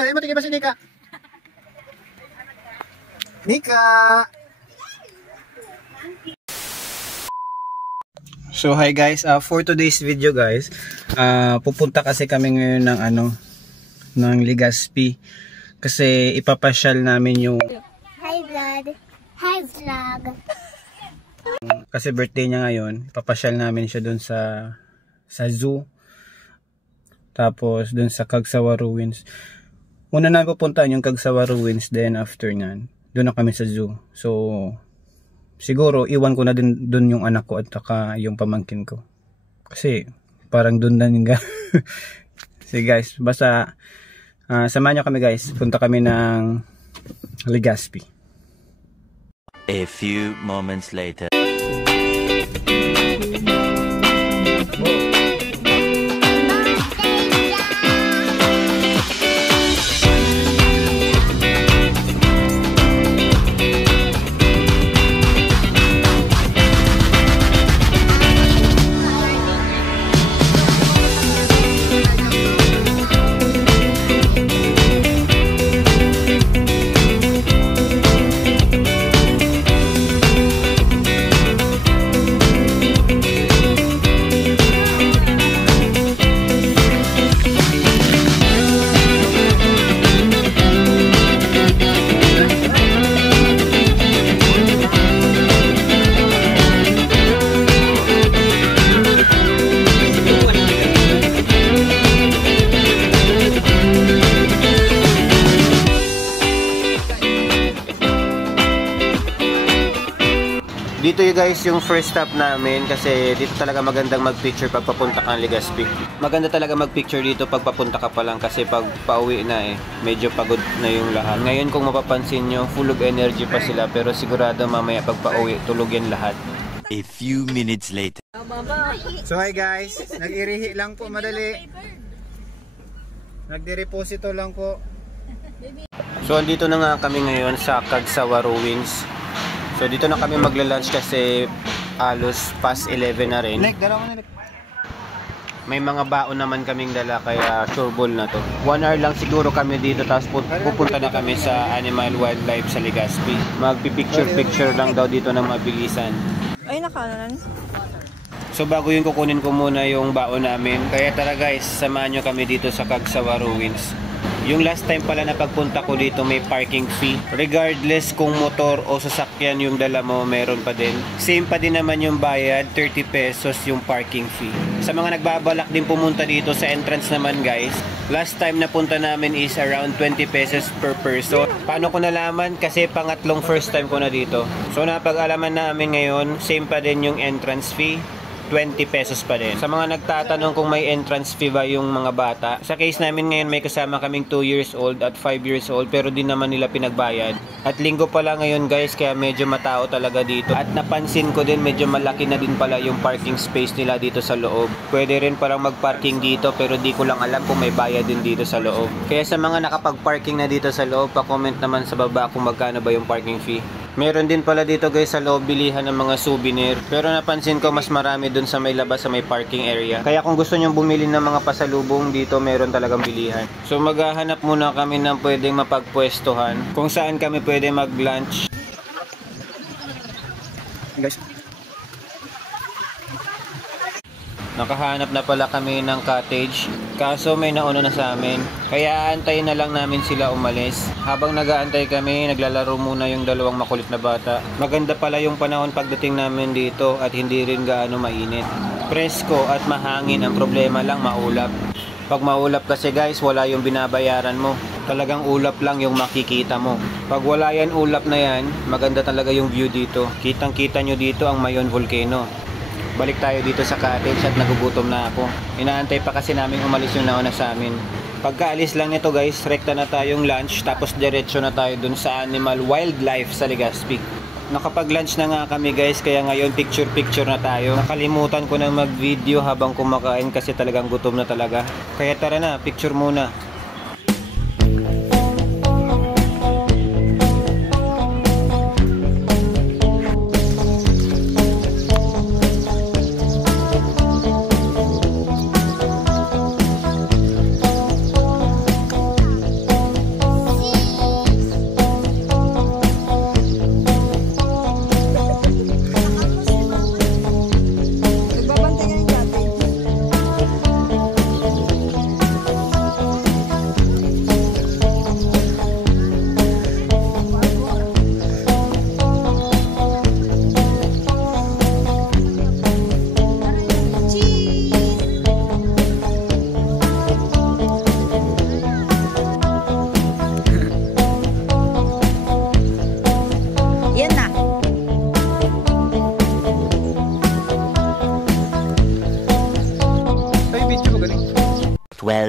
mama, matigay ba si Nika? Nika! So hi guys, for today's video guys, pupunta kasi kami ngayon ng ng Legazpi kasi ipapasyal namin yung Hi vlog. Hi vlog. Kasi birthday niya ngayon, ipapasyal namin siya doon sa zoo. Tapos doon sa Cagsawa Ruins. Una na pupuntahan yung Cagsawa Ruins, then after nyan, doon na kami sa zoo. So siguro iwan ko na din doon yung anak ko at saka yung pamangkin ko. Kasi parang doon na nga. Sige guys, basta samahan nyo kami guys. Punta kami ng Legazpi. A few moments later. Dito yung guys yung first stop namin kasi dito talaga magandang mag-picture pag papunta kang Legazpi. Maganda talaga mag-picture dito pag papunta ka pa lang kasi pag pauwi na medyo pagod na yung lahat. Ngayon kung mapapansin nyo, full of energy pa sila pero sigurado mamaya pag pauwi tulog yan lahat. A few minutes later. So hi guys, nag-irihi lang po madali. Nagde-reposito lang po. So andito na nga kami ngayon sa Cagsawa Ruins. So dito na kami magla-lunch kasi alos past 11 na rin. May mga baon naman kaming dala kaya sure ball na to. 1 hour lang siguro kami dito tapos pupunta na kami sa Animal Wildlife sa Legazpi. Magpipicture-picture lang daw dito ng mabilisan. Ay, nakalanan. So bago yun kukunin ko muna yung baon namin. Kaya tara guys, samahan nyo kami dito sa Cagsawa Ruins. Yung last time pala na pagpunta ko dito may parking fee. Regardless kung motor o sasakyan yung dala mo, meron pa din. Same pa din naman yung bayad, 30 pesos yung parking fee. Sa mga nagbabalak din pumunta dito sa entrance naman guys, last time na punta namin is around 20 pesos per person. Paano ko nalaman? Kasi pangatlong first time ko na dito. So napag-alaman namin ngayon, same pa din yung entrance fee. 20 pesos pa din. Sa mga nagtatanong kung may entrance fee ba yung mga bata, sa case namin ngayon may kasama kaming 2 years old at 5 years old pero di naman nila pinagbayad. At linggo pala ngayon guys kaya medyo matao talaga dito. At napansin ko din medyo malaki na din pala yung parking space nila dito sa loob. Pwede rin parang mag-parking dito pero di ko lang alam kung may bayad din dito sa loob. Kaya sa mga nakapag-parking na dito sa loob, pa-comment naman sa baba kung magkano ba yung parking fee. Meron din pala dito guys sa loob bilihan ng mga souvenir. Pero napansin ko mas marami dun sa may labas sa may parking area. Kaya kung gusto nyong bumili ng mga pasalubong dito meron talagang bilihan. So maghahanap muna kami ng pwedeng mapagpwestuhan kung saan kami pwede mag-lunch. Guys, nakahanap na pala kami ng cottage. Kaso may nauna na sa amin. Kaya antayin na lang namin sila umalis. Habang nag-aantay kami, naglalaro muna yung dalawang makulit na bata. Maganda pala yung panahon pagdating namin dito at hindi rin gaano mainit. Presko at mahangin, ang problema lang maulap. Pag maulap kasi guys, wala yung binabayaran mo. Talagang ulap lang yung makikita mo. Pag wala yan ulap na yan, maganda talaga yung view dito. Kitang kita nyo dito ang Mayon Volcano. Balik tayo dito sa cottage at nagugutom na ako. Inaantay pa kasi namin umalis yung nauna sa amin. Pagkaalis lang nito guys, rekta na tayong lunch tapos diretso na tayo dun sa Animal Wildlife sa Legazpi. Nakapag-lunch na nga kami guys kaya ngayon picture-picture na tayo. Nakalimutan ko na mag-video habang kumakain kasi talagang gutom na talaga. Kaya tara na, picture muna.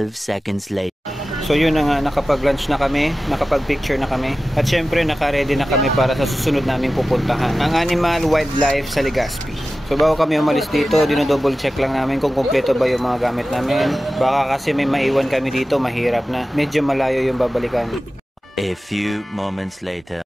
12 seconds later. So yun na nga, nakapag-lunch na kami, nakapag-picture na kami. At syempre, naka-ready na kami para sa susunod naming pupuntahan. Ang Animal Wildlife sa Legazpi. So bago kami umalis dito, dino-double check lang namin kung kumpleto ba yung mga gamit namin. Baka kasi may maiwan kami dito, mahirap na. Medyo malayo yung babalikan. A few moments later.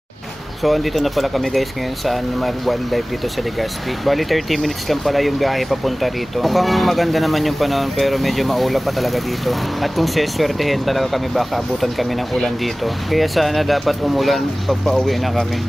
So andito na pala kami guys ngayon sa Animal Wildlife dito sa Legazpi. Bali 30 minutes lang pala yung biyahe papunta rito. Mukhang maganda naman yung panahon pero medyo maulap pa talaga dito. At kung seswertehin talaga kami baka abutan kami ng ulan dito. Kaya sana dapat umulan pag pauwi na kami.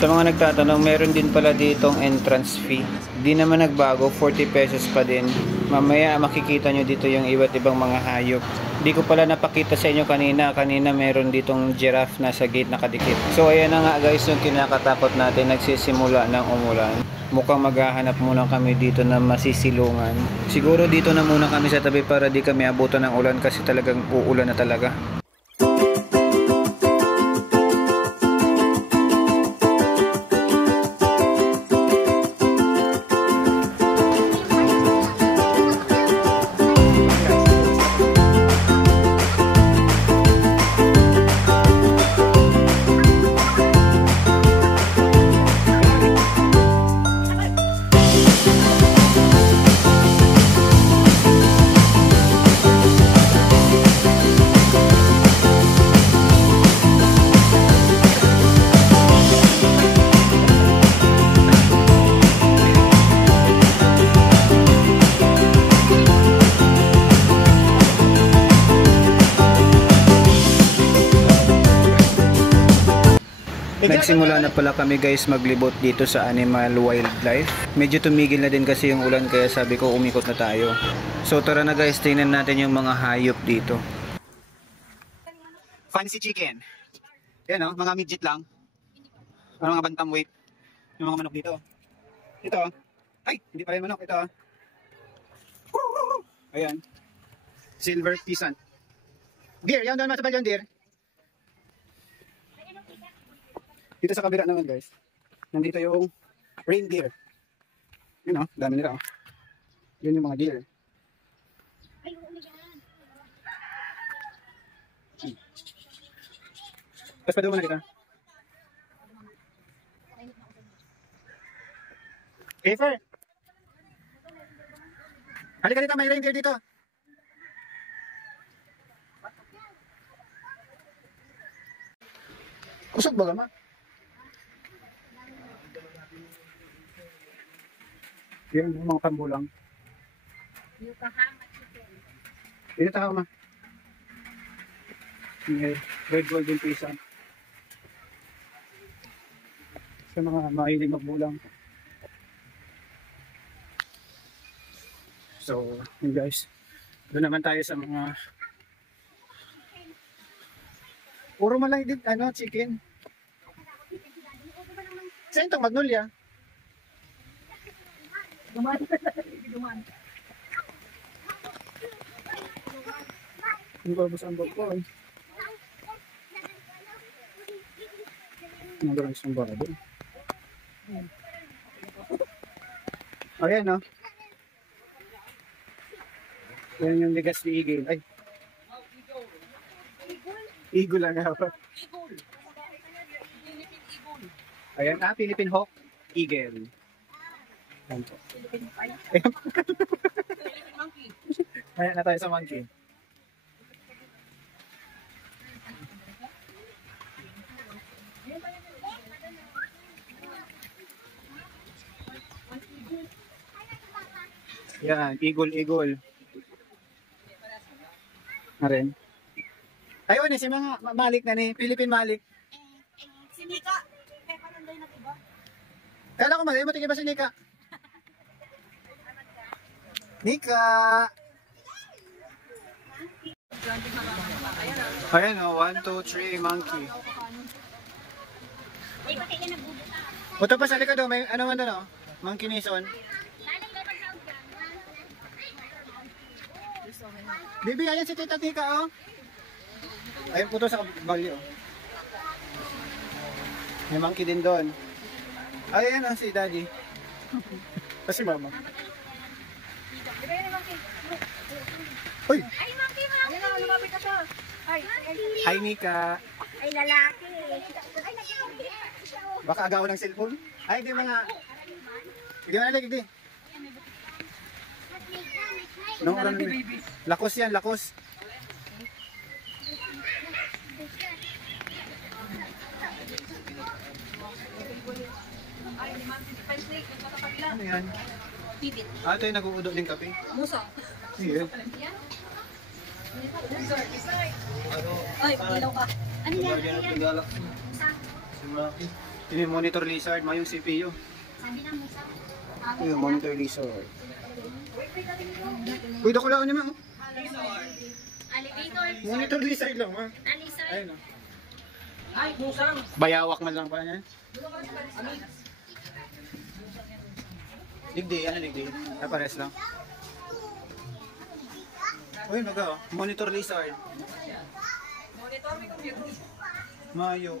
Sa mga nagtatanong, meron din pala ditong entrance fee. Di naman nagbago, 40 pesos pa din. Mamaya makikita nyo dito yung iba't ibang mga hayop. Di ko pala napakita sa inyo kanina. Kanina meron ditong giraffe na sa gate nakadikit. So ayan na nga guys yung kinakatakot natin. Nagsisimula ng umulan. Mukhang maghahanap muna kami dito na masisilungan. Siguro dito na muna kami sa tabi para di kami abutan ng ulan kasi talagang uulan na talaga. Nagsimula na pala kami guys maglibot dito sa Animal Wildlife. Medyo tumigil na din kasi yung ulan kaya sabi ko umikot na tayo. So tara na guys, tingnan natin yung mga hayop dito. Fancy chicken. Yan o, mga midget lang. Ano mga bantamweight. Yung mga manok dito. Ito. Ay, hindi pa rin manok. Ito. Ayan. Silver peasant. Deer, yan doon matabal yung deer. Dito sa kabila naman guys, nandito yung reindeer. Yun o, dami nila o. Yun yung mga deer. Tapos pa doon muna kita. Kiefer! Halika dito, may reindeer dito. Kusog ba gama? Yan yung mga kambulang. Dito tayo ma. Okay. Red golden peasant. Sa mga mahilig magbulang. So, yun guys. Doon naman tayo sa mga puro malay din, ano, chicken. Saan itong magnolia? Ang babas ang bako. Ang garang isang bako. Ayan no. Yan yung Legazpi Eagle. Ay. Eagle lang ako. Ayan na, Philippine Hawk Eagle. Ayan na tayo sa monkey. Yan, eagle. Aren. Ayun, si mga malik na ni, Philippine malik. Si Nika. Kaya pananday na diba? Kala ko mali, matigil ba si Nika? Nika! Ayan o, 1, 2, 3, monkey. Puto pa sa likod o, may ano man doon o? Monkey nation. Bibi, ayan si Tita Tika o. Ayun puto sa balyo. May monkey din doon. Ayan o, si Daddy. Kasi mama. Uy! Ay, monkey, monkey! Hi, Nika. Ay, lalaki. Ay, Baka agaw ng cellphone? Ay, di mga... Hindi mo nalig, di. No, lakos yan, lakos. Ano yan? Pipit. Ah, ito yung nag-uudok din kape. Musa. Sige. Ay, ilaw ka. Ano yan? Ini yung monitor lizard, may yung CPU. Sabi na musa. Ito yung monitor lizard. Uy, dako lang naman. Oh. Alligator. Monitor lizard lang, ha? Alisar. Ayun, oh. Bayawak man lang pa yan. Digdi, ano digdi? Pares lang. Uy, naga, oh. Monitor lizard. Mayo.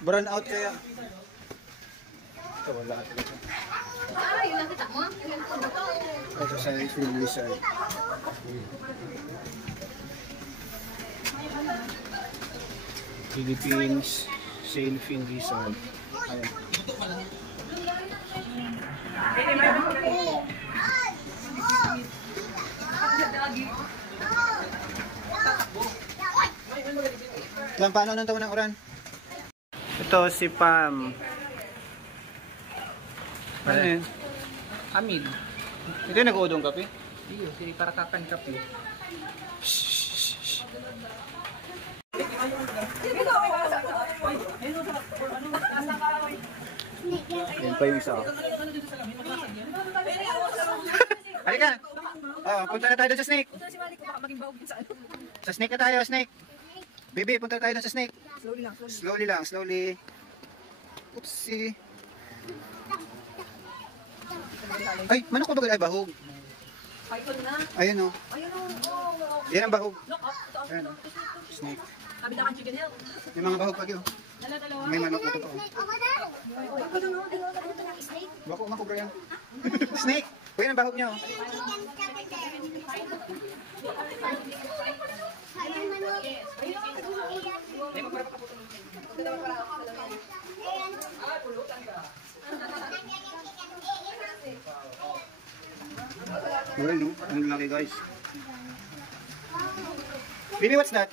Burn out kaya. Ito, wala. Ah, yun lang kita mo. Yun ko ba to? Ito sa film lizard. Philippines sailfin lizard. Ayan. Yan, paano nang taon ng uran? Ito si Pam. Ano yun? Amin. Ito yung nag-uudong kape? Iyo, sili para kakan kape. Yan pa yung isa. Halika! Oh, punta na tayo doon sa snake. Sa snake na tayo, snake. Baby, punta na tayo doon sa snake. Slowly lang, slowly. Oopsie. Ay, manok ko ba? Ay, bahog. Ayun o. Yan ang bahog. Ayan o. Snake. May mga bahog pag yun. May manok na totoo. Bako, makubra yan. Snake! O yan ang bahog niya o. Well, no? Ang laki guys. Baby, what's that?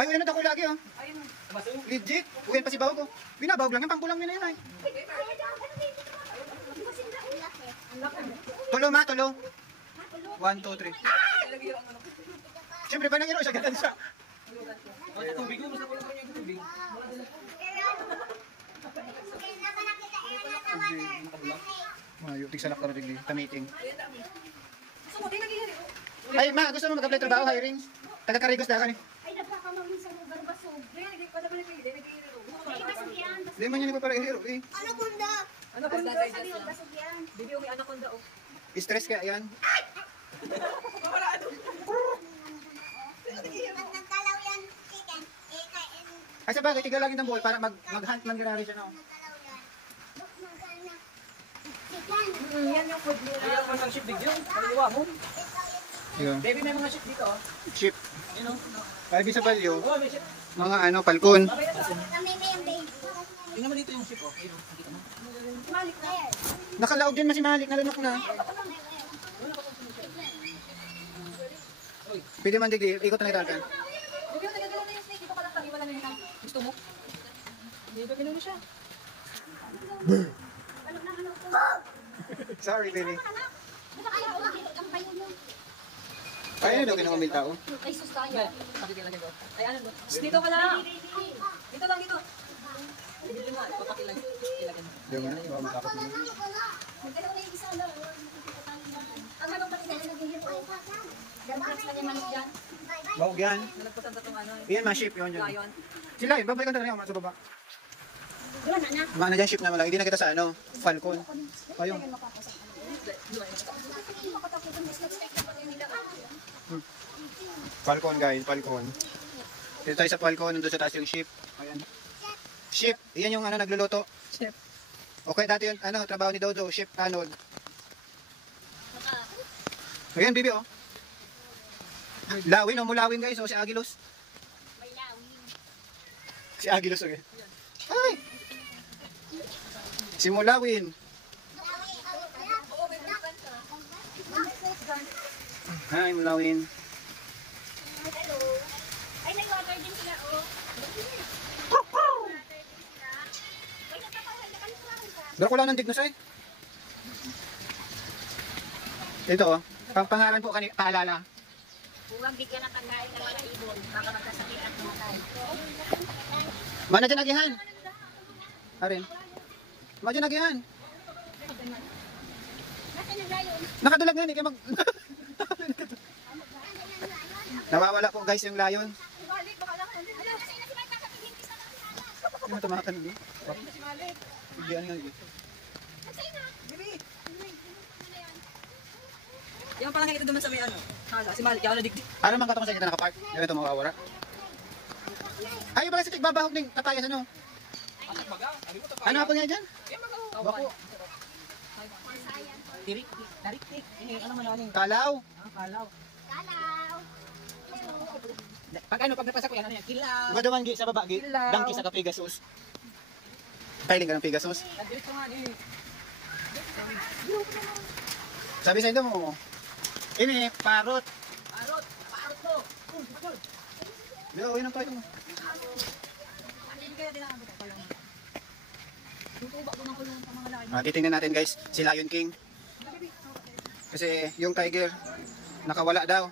Ay, ano ako lagi oh. Legit. Uyan pa si bahog oh. Binabahog lang yan, pangkulang nyo na yun ay. Tulo ma, tulo. 1, 2, 3. Siyempre pa nangiro siya, ganun siya. Mayo, tigsanak ka rin tamiting. Ay ma, gusto mo mag-apply trabaho, hiring? Taga-Carigos na ka ni. Ay, nagkakamawin sa lugar basog. Hindi man yun para ihiro eh. Anaconda. Anaconda sabi yung basog yan. Bibi may anaconda oh. Stress kaya yan. Nagkalaw yan chicken. Ay sa bagay, tiga lang yung buhay para mag-hunt man ginari siya no. Yan yung food nila. Kaya ko ng ship bigyo. Kaliwa mo. Yun. Baby, may mga ship dito oh. Ship. You know? Ay, sa palyo. Oh, may ship. Mga ano, palkon. Kami may yung babe. Tingnan mo dito yung ship oh. Ayun, nakita mo. Malik na yan. Nakalaog din si Malik, nalunok na. Pwede man digdi, ikot na nagdagan. Bibi, tagagalan na yung snake. Dito ka lang tagiwan lang yung gusto mo. Hindi ba gano'n siya? Sorry, baby. Ang bayo mo. Ay, ano daw kinamamil tao? Ay, sustaya. Pakikilagay ko. Ay, ano ba? Dito ka lang. Dito lang, dito. Dito nga, papakilagay. Ilagay mo. Diyan mo na, baka makakapit mo. Magkalaw na yung isa lang. Ang manok pati na naghihiro. Dapat na yung manok dyan. Bahog yan. Nalagpasan sa itong ano. Iyan, mga ship yun. Lion. Sila yun, babay ka na rin ako sa baba. Wala na. Mga na dyan ship na malaki, hindi na kita sa ano, Falcon. Ayun. Falcon guys, Falcon. Dito tayo sa Falcon, nandun sa taas yung ship. Ayan. Ship, iyan yung ano nagluluto. Ship. Okay, dati yun, ano, trabaho ni Dodo, ship, Arnold. Ayan, bibi oh. Lawin oh, mulawin guys oh, si Agilos. May lawin. Si Agilos okay. Ay! Si Mulawin. Hi, Mulawin. Hello. Ay, nag-water din sila, oh. Ay, natapahan na kami sa Pero ko lang ng dignos ay. Ito oh, pangalan po kanina, paalala. Huwag bigyan ng tanggain ng mga ibon. Baka magkasakit at mamatay. Mana dyan agihan? Arin. Mana dyan agihan? Nasaan yung layon? Nakadulag nga, hindi kayo mag... Nawawala po guys yung layon. Balik, baka lang. Ano, kasi na si Mike kakatingin isa lang sana. Hindi mo tumakan ulit. Hindi ano yun. Nagsa'yo na. Yung parang nakikita doon sa may ano. Hala, si Malik, yaw na digdig. Ano man katong sa kita nakapark? Yung ito mawawala. Ay, yung pala si Tik babahog ng tapayas ano? Ano po nga dyan? Bako. Tirik, nariktik. Ano man naling? Kalaw. Kalaw. Kalaw. Pag ano, pag napasa ko yan, ano yan? Kilaw. Madaman gi sa baba gi. Ilaw. Dangki sa Pegasus. Kailing ka ng Pegasus. Nandito nga eh. Sabi sa ito mo. Ini, parot. Parot. Parot to. Di ba, uwi ng tayo mo. Hindi kaya dinaan ko pa lang. Tutuba ko ng kulungan sa mga lain. Titingnan natin guys, si Lion King. Kasi yung tiger, nakawala daw.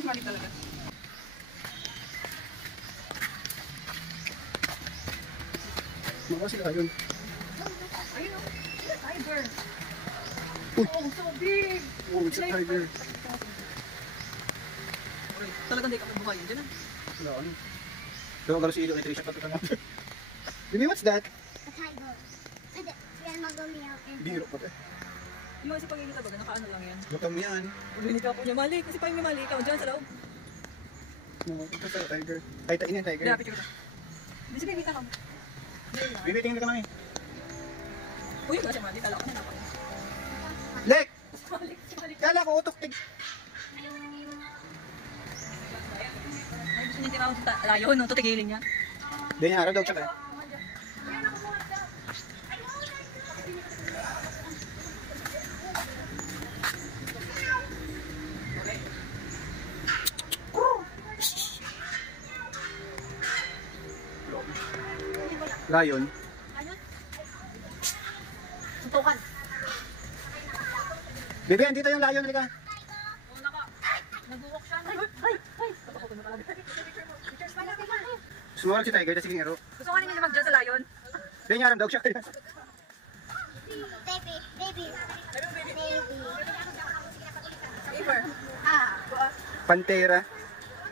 Malik talaga. Mukha si Lion. Ayun o. Tiger. Uy. Oh, so big. Oh, it's a tiger. Talagang di ka magbuhay yun dyan ah. Wala ano. Pero garo si Ilo kay Trisha patutan natin. Jimmy, what's that? A tiger. Hindi, yan mag-umiyaw. Biro pa tayo. Yung mga si pangingita baga, nakaano lang yan. Lutang yan. Ulinig ka po niya Malik. Kasi pa yung Malik ka. Diyan sa loob. No, ito sa tiger. Ay, tain yan tiger. Kaya picture ko. Hindi si pangingita ka mo. Bibi, tingin ka mami. Uy, yung kasi Malik. Kala ko na naman. Lek! Malik, si Malik. Kala ko utok tig. Ay, gusto niya tinawag sa layon. No? Ito tigilin niya. Hindi niya, araw daw siya kaya. Lion. Suntukan. Bibi, andito yung lion. Halika. Nag-walk siya. Ay! Sumawag si tiger. Sige, ngero. Gusto nga niya mag-dyan sa layon. Hindi niya, araw daw siya kaya. Baby, baby. Baby. Iber. Pantera.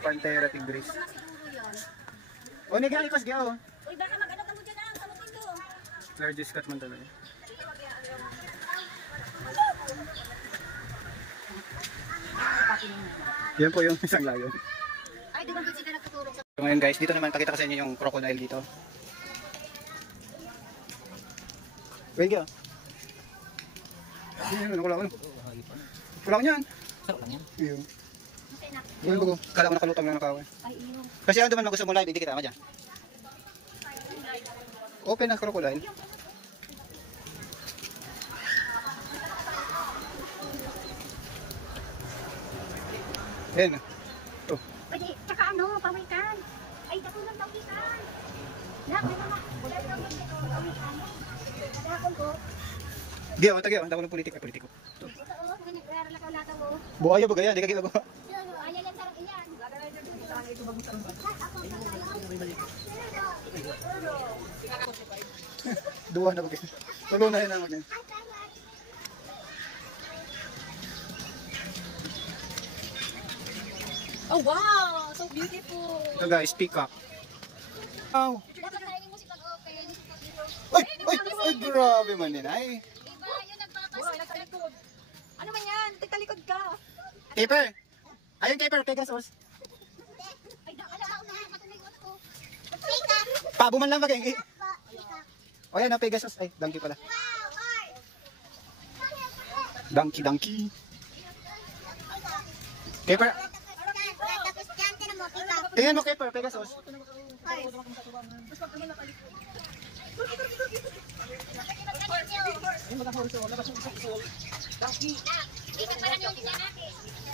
Pantera tigris. Siguro yun. O, niga, ikos gaya o. Uy, baka mag-ano ka mo dyan ah. Kamutin ko. Largest cat man talaga. Yan po yung isang lion. Ay, di ba hindi sila nagtuturo sa... So ngayon guys, dito naman pakita ko sa inyo yung crocodile dito. Wait ka. Ano ko lang. Kulang yan. Sarap lang yan. Iyo. Yan bago. Kala ko nakalutang lang nakawin. Ay, iyo. Kasi ano naman gusto mo live, hindi kita dyan. Open ang crocodile. Yan. Oh. Pwede, tsaka ano, pawikan. Ay, dako lang pawikan. Nak, may mga. Wala lang pawikan. Dako ko. Di ako, tagyo. Ang dako ng politiko. Ito, nagkara lang ka lata mo. Buhay ba gaya? Di ka ginagawa. Ayan lang sarang iyan. Duwa na ba kayo? Tulo na yun naman yan. Oh wow! So beautiful! Ito guys, peacock. Wow. Dapat kainin mo si pag-open. Ay, grabe man din. Ay, Diba, yun nagpapas. Wow, nagtalikod! Ano man yan? Tagtalikod ka! Keeper. Ayun, Keeper. Pegasus. Ay, alam mo na, katuloy ko. Pika. Pabo man lang ba kayo? Pika. O yan, Pegasus. Ay, donkey pala. Donkey. Keeper. Tingnan mo, Keeper, Pegasus.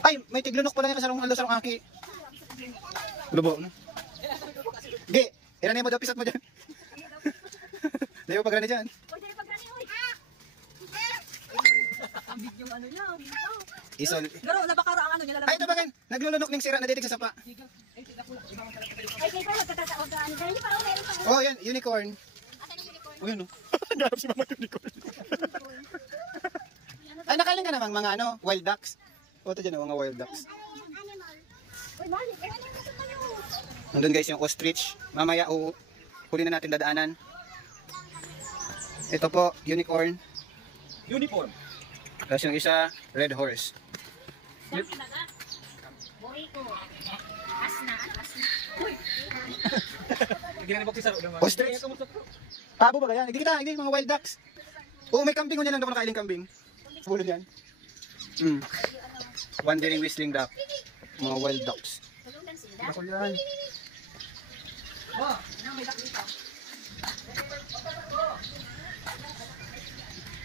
Ay, may tiglunok pala niya kasarong aki. Lubo, no? Gi, ilan mo daw pisat mo dyan? Dahil mo pagrani dyan. Ang video ano niya. Isol. Pero nabakara ang ano niya. Ay, ito ba kan? Naglulunok ng sira na ditig sa sapa. Ay, kaya pala magkakataon ka. Ano ganyan? Parang meron pa. Oh, yan, unicorn. Ate ng unicorn. Oh, yun, no? Garap si Mama unicorn. Ay, nakain ka namang mga ano, wild ducks. O, ito dyan, mga wild ducks. Animal. Uy, Malik. Ay, ano yung gusto tayo? Nandun guys yung ostrich. Mamaya, huli na natin dadaanan. Ito po, unicorn. Uniform. Tapos yung isa, red horse. Buriko. Asna. Ostrich. Pabo ba yan? Hindi mga wild ducks. Oo, may kambing ko niya lang daw nakailing kambing. Bulod yan. Wandering whistling duck. Mga wild ducks. Tulungan sila. Bakol yan.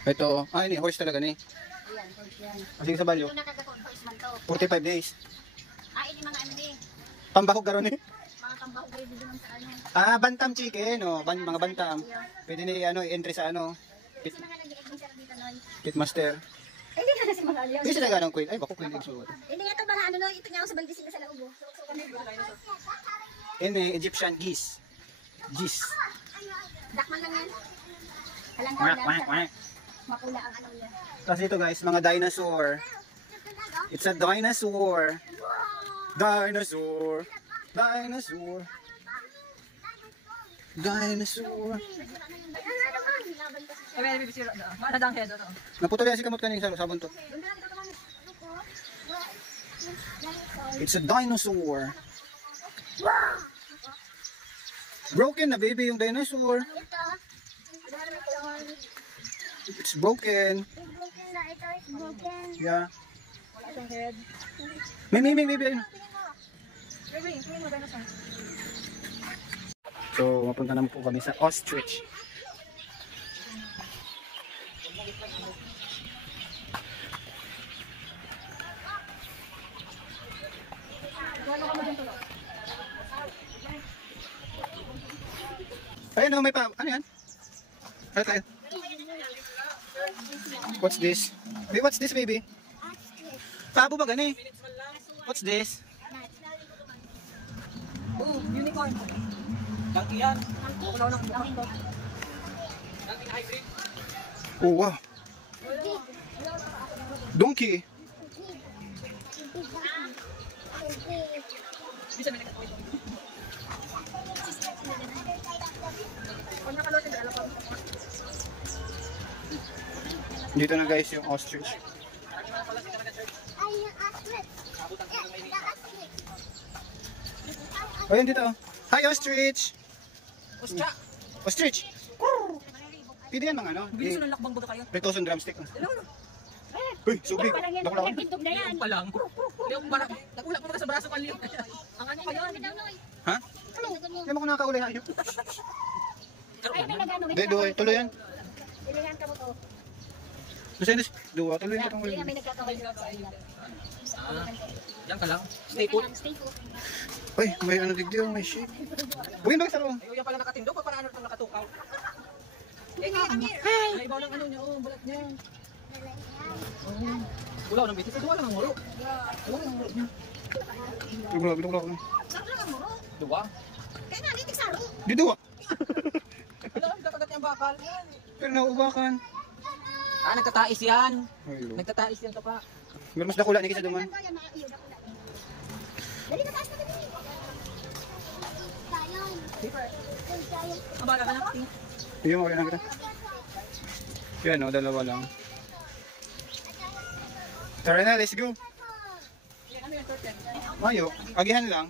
Ito, ini horse talaga ni. Ayan, horse yan. Kasi sa balyo, Ito nakaka-converse man to. 45 days. Ini mga ano eh. Pambahog karon ni. Mga tambaho grade doon sa ano. Bantam chicken, mga bantam. Pwede ni i-entry sa Kasi mga nag-i-exhibition dito nun. pitmaster. Ay, hindi na si Magalio. Hindi sila ganang queen. Ay, bako queen eggs. Hindi nga ito mga ano, ito nga ako sa baldi sila sa laubo. Ini Egyptian geese. Geese. Dakman lang yan. Halang lang. Mapula ang ano niya. Kasi ito guys, mga dinosaur. It's a dinosaur. Dinosaur. Dinosaur. Dinosaur. Eh, may bibisira na. Maanadang head. Naputol yan si kamot kaning sa sabon to. It's a dinosaur. Broken na baby yung dinosaur. It's broken. Yeah. May baby. So, mapunta naman po kami sa ostrich. Ayun, may pa. Ano yan? Ano tayo? What's this? Wait, what's this, baby? Pabo ba gani? What's this? Oh, unicorn. Dangki yan. Wala nang unicorn. Dangki hybrid. Oh, wow. Donkey. Bisa may nagkatawid. Pag nakalotin, alam ko. Dito na guys yung ostrich. Ayun dito. Hi ostrich. Ostra. Ostrich. Pwede yan mga ano? Bilis na lakbang baga kayo. Retoson drumstick. Alam mo. Uy, subig. Parang yan. Dako lang. Nagtindog na yan. Pa lang. Yung parang nagula pa sa braso kan liyo. Ang ano pa yun? Ha? Hindi mo ko nakakauli hayo. Ay, may nagano. Dito, tuloy yan. Pilihan ka mo to. Kasi this, duwa, tuloy yan itong Hindi ulit. na may nagkakawal sa kanila. Yan ka lang. Stay put. Stay put. Uy, may ano digdi, may shit. Uy, bakit sa roon? Ayaw yan pala nakatindog. Para ano itong nakatukaw. Eh nga, ay, ibaw ng ano niya. Oh, balat niya. Wala nang bitis. Wala nang muro. Wala nang muro niya. Dugla ko. Sarap lang ang muro. Duwa. Kaya nga, litik saro. Di duwa. Wala nang kakagat niyang bakal. Pero naubakan. Nagtatais yan. Ay, lo. Nagtatais yan ka pa. Meron mas dakula ni kisa duman. Dali na taas na dali. Abala ka na pati. Yung okay lang kita. Yan o, dalawa lang. Tara na, let's go. Mayo, agihan lang.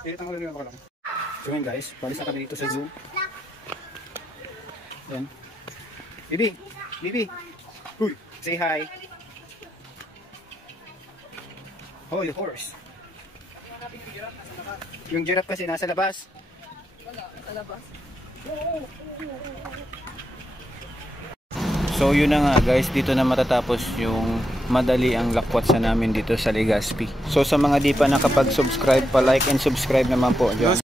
Ang lang. So yun guys, palis na kami dito sa zoo. Ayan. Bibi! Bibi! Uy! Say hi! Holy horse! Yung giraffe kasi nasa labas. Wala, sa labas. So yun na nga guys, dito na matatapos yung madali ang lakwatsa namin dito sa Legazpi. So sa mga di pa nakapag-subscribe, pa-like and subscribe naman po dyan.